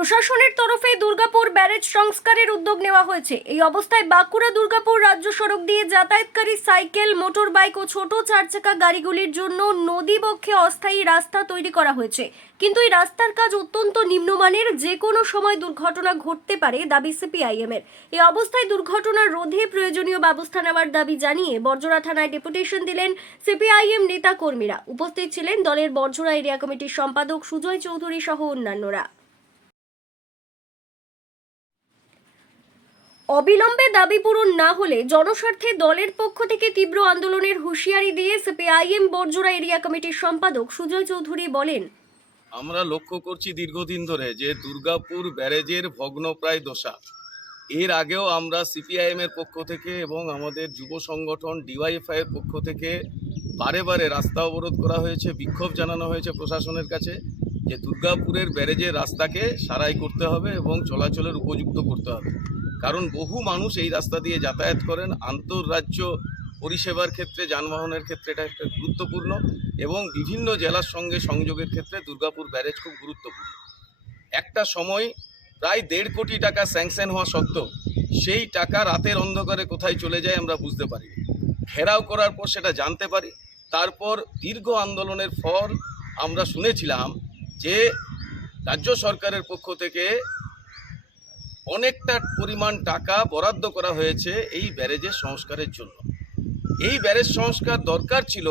প্রশাসনের তরফে দুর্গাপুর ব্যারেজ সংস্কারের উদ্যোগ নেওয়া হয়েছে। এই অবস্থায় বাঁকুড়া দুর্গাপুর রাজ্য সড়ক দিয়ে যাতায়াতকারী সাইকেল মোটর বাইক ও ছোট চারচাকা গাড়িগুলির জন্য নদীবক্ষে অস্থায়ী রাস্তা তৈরি করা হয়েছে। কিন্তু এই রাস্তার কাজ অত্যন্ত নিম্নমানের। যে কোনো সময় দুর্ঘটনা ঘটতে পারে, দাবি সিপিআইএম এর এই অবস্থায় দুর্ঘটনা রোধে প্রয়োজনীয় ব্যবস্থা নেওয়ার দাবি জানিয়ে বর্জরা থানায় ডেপুটেশন দিলেন সিপিআইএম নেতা কর্মীরা উপস্থিত ছিলেন দলের বর্জরা এরিয়া কমিটির সম্পাদক সুজয় চৌধুরী সহ অন্যান্যরা। অবিলম্বে দাবি পূরণ না হলে জনস্বার্থে দলের পক্ষ থেকে তীব্র আন্দোলনের হুঁশিয়ারি দিয়ে সিপিআইএম বর্জরা এরিয়া কমিটির সম্পাদক সুজয় চৌধুরী বলেন, আমরা লক্ষ্য করছি দীর্ঘদিন ধরে যে দুর্গাপুর ব্যারেজের ভগ্নপ্রায় দশা। এর আগেও আমরা সিপিআইএম এর পক্ষ থেকে এবং আমাদের যুব সংগঠন ডিওয়াইএফআই এর পক্ষ থেকে বারে বারে রাস্তা অবরোধ করা হয়েছে, বিক্ষোভ জানানো হয়েছে প্রশাসনের কাছে যে দুর্গাপুরের ব্যারেজের রাস্তাকে সারাই করতে হবে এবং চলাচলের উপযুক্ত করতে হবে। কারণ বহু মানুষ এই রাস্তা দিয়ে যাতায়াত করেন। আন্তঃরাজ্য পরিষেবার ক্ষেত্রে, যানবাহনের ক্ষেত্রে এটা একটা গুরুত্বপূর্ণ এবং বিভিন্ন জেলার সঙ্গে সংযোগের ক্ষেত্রে দুর্গাপুর ব্যারেজ খুব গুরুত্বপূর্ণ। একটা সময় প্রায় দেড় কোটি টাকা স্যাংশন হওয়া সত্ত্বেও সেই টাকা রাতের অন্ধকারে কোথায় চলে যায় আমরা বুঝতে পারি ঘেরাও করার পর সেটা জানতে পারি। তারপর দীর্ঘ আন্দোলনের পর আমরা শুনেছিলাম যে রাজ্য সরকারের পক্ষ থেকে অনেকটা পরিমাণ টাকা বরাদ্দ করা হয়েছে এই ব্যারেজের সংস্কারের জন্য। এই ব্যারেজ সংস্কার দরকার ছিল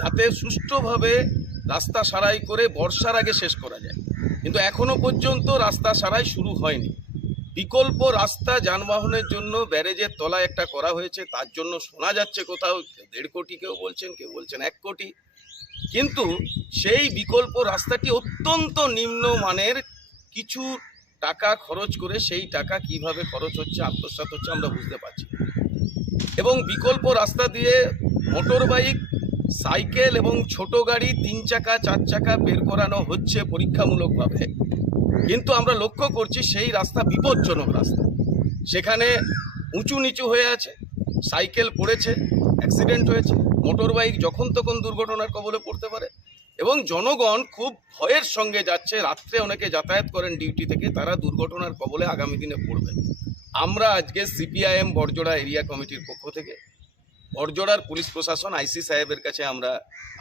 যাতে সুষ্ঠুভাবে রাস্তা সারাই করে বর্ষার আগে শেষ করা যায়। কিন্তু এখনও পর্যন্ত রাস্তা সারাই শুরু হয়নি। বিকল্প রাস্তা যানবাহনের জন্য ব্যারেজের তলায় একটা করা হয়েছে, তার জন্য শোনা যাচ্ছে কোথাও, দেড় কোটি কেউ বলছেন কেউ বলছেন এক কোটি। কিন্তু সেই বিকল্প রাস্তাটি অত্যন্ত নিম্নমানের, কিছু টাকা খরচ করে সেই টাকা কীভাবে খরচ হচ্ছে, আত্মসাৎ হচ্ছে, আমরা বুঝতে পারছি এবং বিকল্প রাস্তা দিয়ে মোটর বাইক, সাইকেল এবং ছোট গাড়ি তিন চাকা, চার চাকা বের করানো হচ্ছে পরীক্ষামূলকভাবে। কিন্তু আমরা লক্ষ্য করছি সেই রাস্তা বিপজ্জনক রাস্তা। সেখানে উঁচু নিচু হয়ে আছে, সাইকেল পড়েছে, অ্যাক্সিডেন্ট হয়েছে, মোটর বাইক যখন তখন দুর্ঘটনার কবলে পড়তে পারে এবং জনগণ খুব ভয়ের সঙ্গে যাচ্ছে। রাত্রে অনেকে যাতায়াত করেন ডিউটি থেকে, তারা দুর্ঘটনার কবলে আগামী দিনে পড়বেন। আমরা আজকে সিপিআইএম বরজোড়া এরিয়া কমিটির পক্ষ থেকে বরজোড়ার পুলিশ প্রশাসন, আইসি সাহেবের কাছে আমরা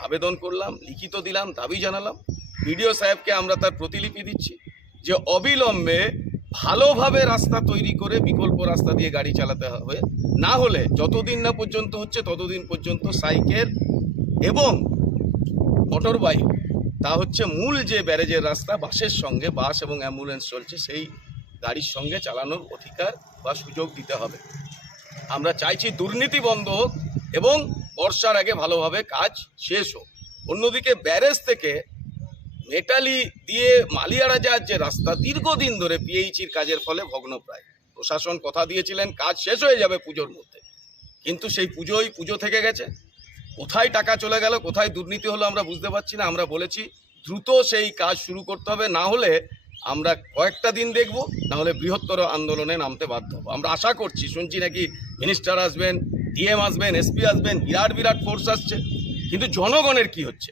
আবেদন করলাম, লিখিত দিলাম, দাবি জানালাম। বিডিও সাহেবকে আমরা তার প্রতিলিপি দিচ্ছি যে অবিলম্বে ভালোভাবে রাস্তা তৈরি করে বিকল্প রাস্তা দিয়ে গাড়ি চালাতে হবে। না হলে যতদিন না পর্যন্ত হচ্ছে, ততদিন পর্যন্ত সাইকেল এবং মোটর বাইক তা হচ্ছে মূল যে ব্যারেজের রাস্তা, বাসের সঙ্গে বাস এবং অ্যাম্বুলেন্স চলছে, সেই গাড়ির সঙ্গে চালানোর অধিকার বা সুযোগ দিতে হবে। আমরা চাইছি দুর্নীতি বন্ধ হোক এবং বর্ষার আগে ভালোভাবে কাজ শেষ হোক। অন্যদিকে ব্যারেজ থেকে মেটালি দিয়ে মালিয়ারা যাওয়ার যে রাস্তা, দীর্ঘদিন ধরে পিএইচির কাজের ফলে ভগ্নপ্রায়। প্রশাসন কথা দিয়েছিলেন, কাজ শেষ হয়ে যাবে পুজোর মধ্যে। কিন্তু সেই পুজোই পুজো থেকে গেছে। কোথায় টাকা চলে গেল, কোথায় দুর্নীতি হলো আমরা বুঝতে পারছি না, আমরা বলেছি দ্রুত সেই কাজ শুরু করতে হবে, না হলে আমরা কয়েকটা দিন দেখব, না হলে বৃহত্তর আন্দোলনে নামতে বাধ্য হব। আমরা আশা করছি, শুনছি নাকি মিনিস্টার আসবেন ডিএম আসবেন এসপি আসবেন, বিরাট বিরাট ফোর্স আসছে। কিন্তু জনগণের কি হচ্ছে?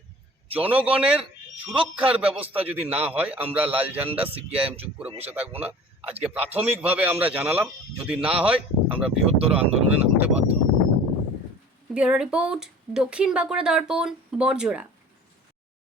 জনগণের সুরক্ষার ব্যবস্থা যদি না হয়, আমরা লাল ঝান্ডা সিপিআইএম চুপ করে বসে থাকব না। আজকে প্রাথমিকভাবে আমরা জানালাম, যদি না হয়, আমরা বৃহত্তর আন্দোলনে নামতে বাধ্য হব। ব্যুরো রিপোর্ট দক্ষিণ বাঁকুড়া দর্পণ বর্জরা